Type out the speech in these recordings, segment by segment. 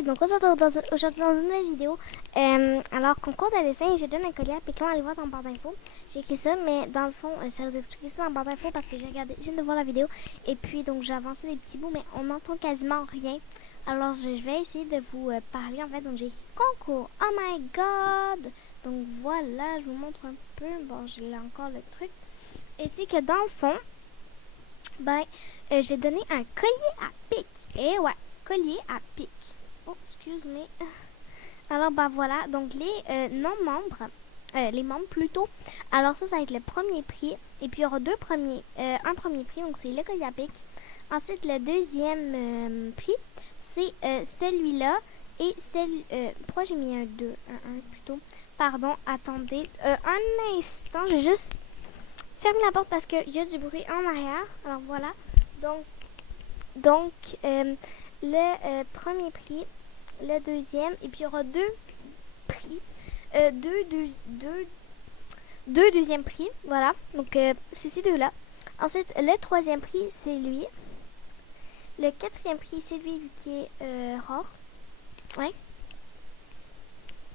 Hi, donc aujourd'hui dans une nouvelle vidéo. Alors, concours de dessin, je donne un collier à Péclon, allez voir dans barre d'infos. J'ai écrit ça, mais dans le fond, ça vous expliquer ça dans barre d'infos parce que j'ai regardé, je viens de voir la vidéo. Et puis, donc, j'ai avancé des petits bouts, mais on n'entend quasiment rien. Alors, je vais essayer de vous parler en fait. Donc, j'ai concours. Oh my god! Donc, voilà, je vous montre un peu. Bon, j'ai encore le truc. Et c'est que dans le fond, je vais donner un collier à pic. Et ouais, collier à pic. Oh, excuse-moi. Alors, voilà. Donc, les non-membres, les membres plutôt. Alors, ça va être le premier prix. Et puis, il y aura un premier prix. Donc, c'est le collier à pic. Ensuite, le deuxième prix, c'est celui-là. Et pourquoi j'ai mis un 2? Un 1 plutôt. Pardon, attendez. Un instant, j'ai juste fermé la porte parce qu'il y a du bruit en arrière. Alors, voilà. Donc, le premier prix, le deuxième, et puis il y aura deux prix, deux deuxièmes prix, voilà, donc c'est ces deux-là. Ensuite, le troisième prix, c'est lui. Le quatrième prix, c'est lui qui est rare, ouais.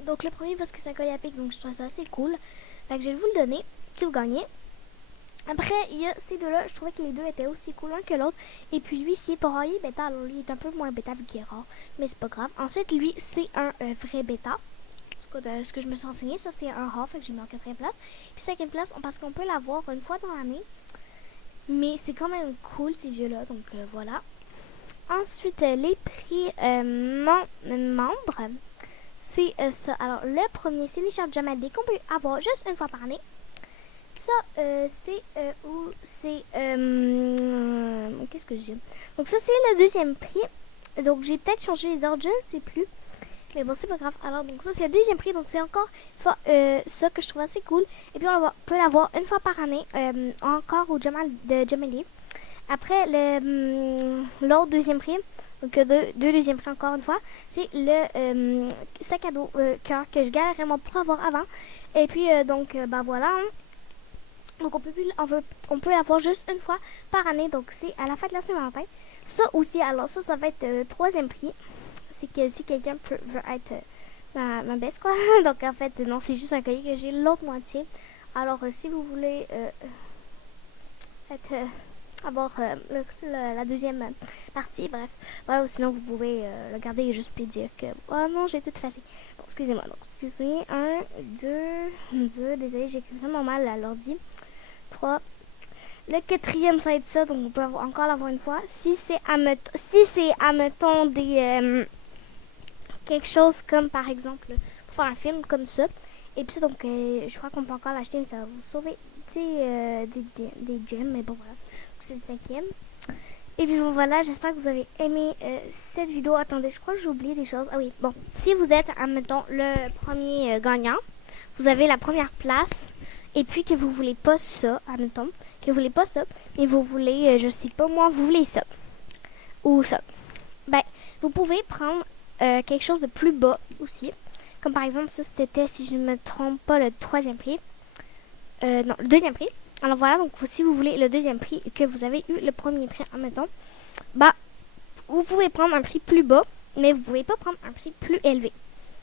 Donc le premier, parce que c'est un collier à pic, donc je trouve ça assez cool. Fait que je vais vous le donner, si vous gagnez. Après, il y a ces deux-là, je trouvais que les deux étaient aussi cool l'un que l'autre. Et puis lui, c'est pour railler bêta, alors lui est un peu moins bêta vu qu'il est rare, mais c'est pas grave. Ensuite, lui, c'est un vrai bêta. Ce que je me suis renseigné, ça c'est un rare, fait que j'ai mis en quatrième place. Puis cinquième place, parce qu'on peut l'avoir une fois dans l'année. Mais c'est quand même cool ces yeux-là, donc voilà. Ensuite, les prix non membres, c'est ça. Alors, le premier, c'est les charges Jamalé qu'on peut avoir juste une fois par année. Ça, qu'est-ce que j'ai? Donc ça, c'est le deuxième prix. Donc, j'ai peut-être changé les ordres, je ne sais plus. Mais bon, c'est pas grave. Alors, donc ça, c'est le deuxième prix. Donc, c'est encore ça que je trouve assez cool. Et puis, on peut l'avoir une fois par année. Encore au de Jamali. Après, l'autre deuxième prix. Donc, deux deuxième prix encore une fois. C'est le sac à dos cœur que je galérais vraiment pour avoir avant. Et puis, voilà. Hein. Donc, on peut l'avoir juste une fois par année. Donc, c'est à la fin de la Saint-Valentin. Ça aussi, alors ça va être le troisième prix. C'est que si quelqu'un veut être ma best, quoi. Donc, en fait, non, c'est juste un collier que j'ai l'autre moitié. Alors, si vous voulez avoir la deuxième partie, bref. Voilà, ou sinon, vous pouvez le garder et juste puis dire que... Oh non, j'ai tout effacé. Bon, excusez-moi. Donc, excusez, 1, 2, désolé, j'ai écrit vraiment mal à l'ordi. 3. Le quatrième, ça va être ça, donc on peut encore l'avoir une fois. Si c'est, admettons, quelque chose comme, par exemple, pour faire un film comme ça. Et puis, donc, je crois qu'on peut encore l'acheter, mais ça va vous sauver des gemmes, mais bon, voilà. Donc, c'est le cinquième. Et puis, bon, voilà, j'espère que vous avez aimé cette vidéo. Attendez, je crois que j'ai oublié des choses. Ah oui, bon, si vous êtes, admettons, le premier gagnant, vous avez la première place. Et puis que vous voulez pas ça, admettons, que vous voulez pas ça, mais vous voulez, je sais pas moi, vous voulez ça. Ou ça. Ben, vous pouvez prendre quelque chose de plus bas aussi. Comme par exemple, ça c'était, si je ne me trompe pas, le troisième prix. Non, le deuxième prix. Alors voilà, donc si vous voulez le deuxième prix et que vous avez eu le premier prix, admettons, vous pouvez prendre un prix plus bas, mais vous pouvez pas prendre un prix plus élevé.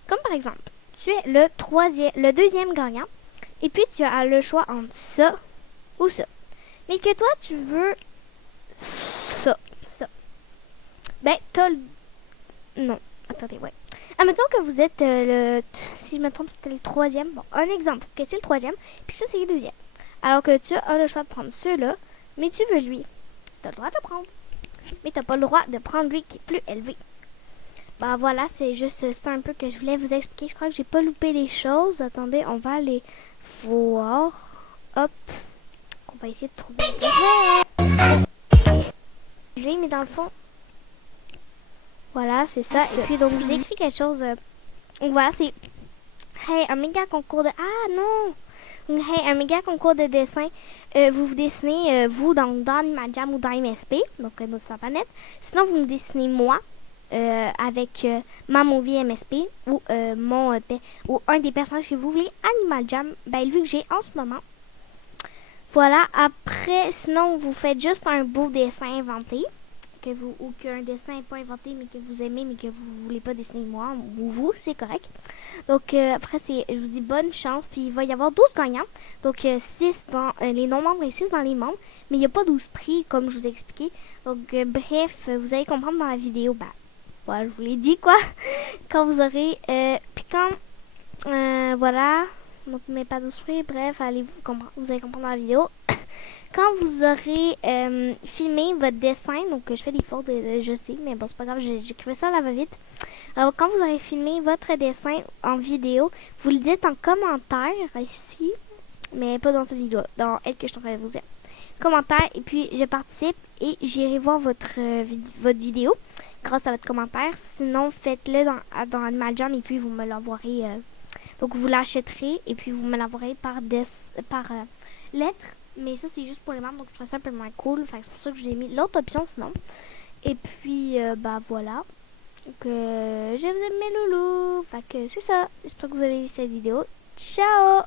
Comme par exemple, tu es le deuxième gagnant. Et puis, tu as le choix entre ça ou ça. Mais que toi, tu veux ça. Ben, t'as le... Non, attendez, ouais. Admettons que vous êtes si je me trompe, c'était le troisième. Bon, un exemple, que c'est le troisième, puis ça, c'est le deuxième. Alors que tu as le choix de prendre ceux-là, mais tu veux lui. Tu as le droit de le prendre. Mais tu n'as pas le droit de prendre lui qui est plus élevé. Ben voilà, c'est juste ça un peu que je voulais vous expliquer. Je crois que j'ai pas loupé des choses. Attendez, on va aller voir. Hop. On va essayer de trouver. Je l'ai mis dans le fond. Voilà, c'est ça. Et puis, donc, j'ai écrit quelque chose. Donc, voilà, c'est... Hey, un méga concours de... Ah, non! Hey, un méga concours de dessin. Vous dessinez, vous, dans Animal Jam ou dans MSP. Donc, dans planète. Sinon, vous me dessinez moi. Avec ma movie MSP ou ou un des personnages que vous voulez Animal Jam, ben lui que j'ai en ce moment. Voilà, après, sinon vous faites juste un beau dessin inventé. que vous, ou qu'un dessin n'est pas inventé, mais que vous aimez, mais que vous voulez pas dessiner moi, ou vous, c'est correct. Donc, après, je vous dis bonne chance. Puis, il va y avoir 12 gagnants. Donc, 6 dans les non-membres et 6 dans les membres. Mais il n'y a pas 12 prix, comme je vous ai expliqué. Donc, bref, vous allez comprendre dans la vidéo. Bah, voilà, je vous l'ai dit, quoi. Quand vous aurez... puis quand... voilà. Donc, mais pas 12 prix. Bref, allez, vous allez comprendre dans la vidéo. Quand vous aurez filmé votre dessin, donc je fais des fautes, je sais, mais bon, c'est pas grave, j'écrivais ça à la va-vite. Alors, quand vous aurez filmé votre dessin en vidéo, vous le dites en commentaire ici, mais pas dans cette vidéo, dans elle que je suis en train de vous dire. Commentaire, et puis je participe et j'irai voir votre vidéo grâce à votre commentaire. Sinon, faites-le dans Animal Jam et puis vous me l'envoierez. Donc, vous l'achèterez et puis vous me l'envoierez par lettre. Mais ça, c'est juste pour les membres, donc je trouve ça un peu moins cool. Fait que c'est pour ça que je vous ai mis l'autre option sinon. Et puis, bah voilà. Donc, je vous aime mes loulous. Fait que c'est ça. J'espère que vous avez aimé cette vidéo. Ciao!